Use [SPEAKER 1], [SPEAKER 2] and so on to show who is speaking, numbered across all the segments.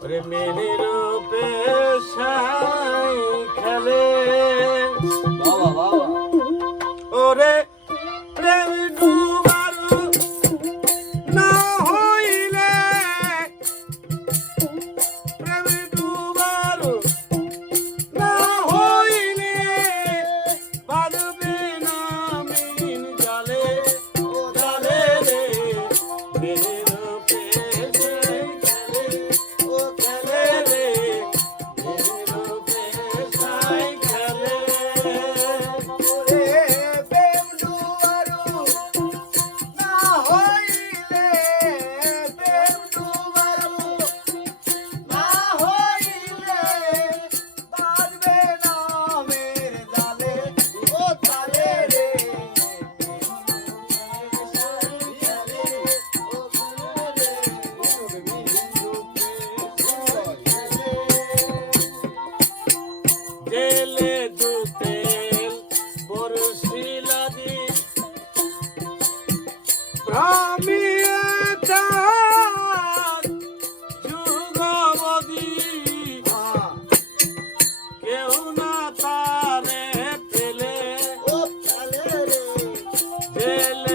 [SPEAKER 1] প্রেমের রূপে খেলে। ওরে Ele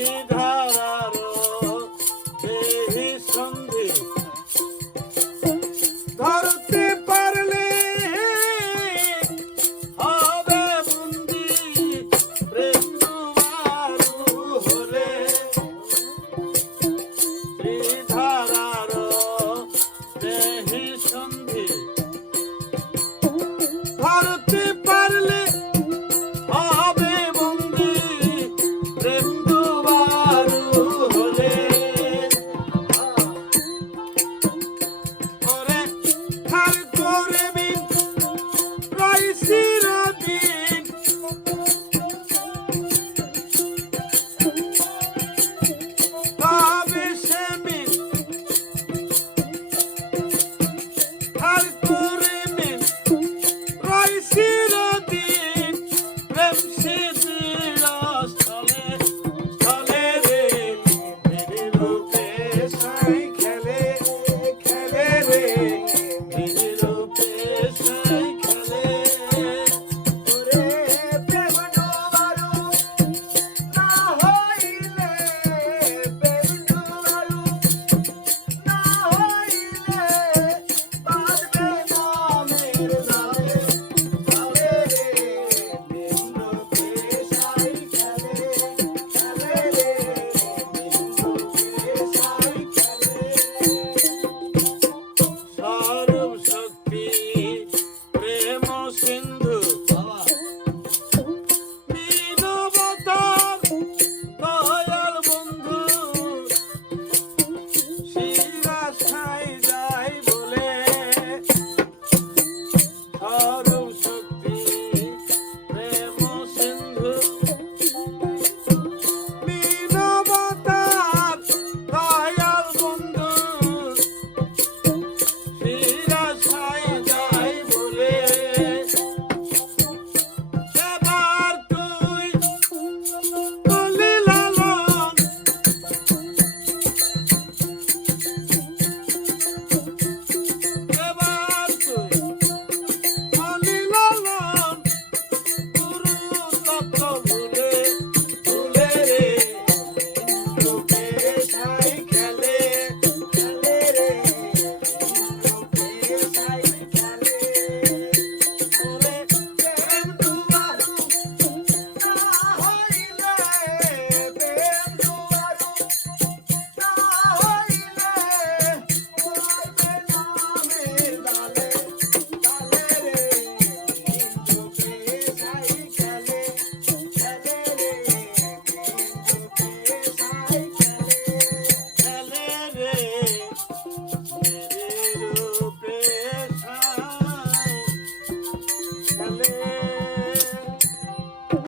[SPEAKER 1] Yeah.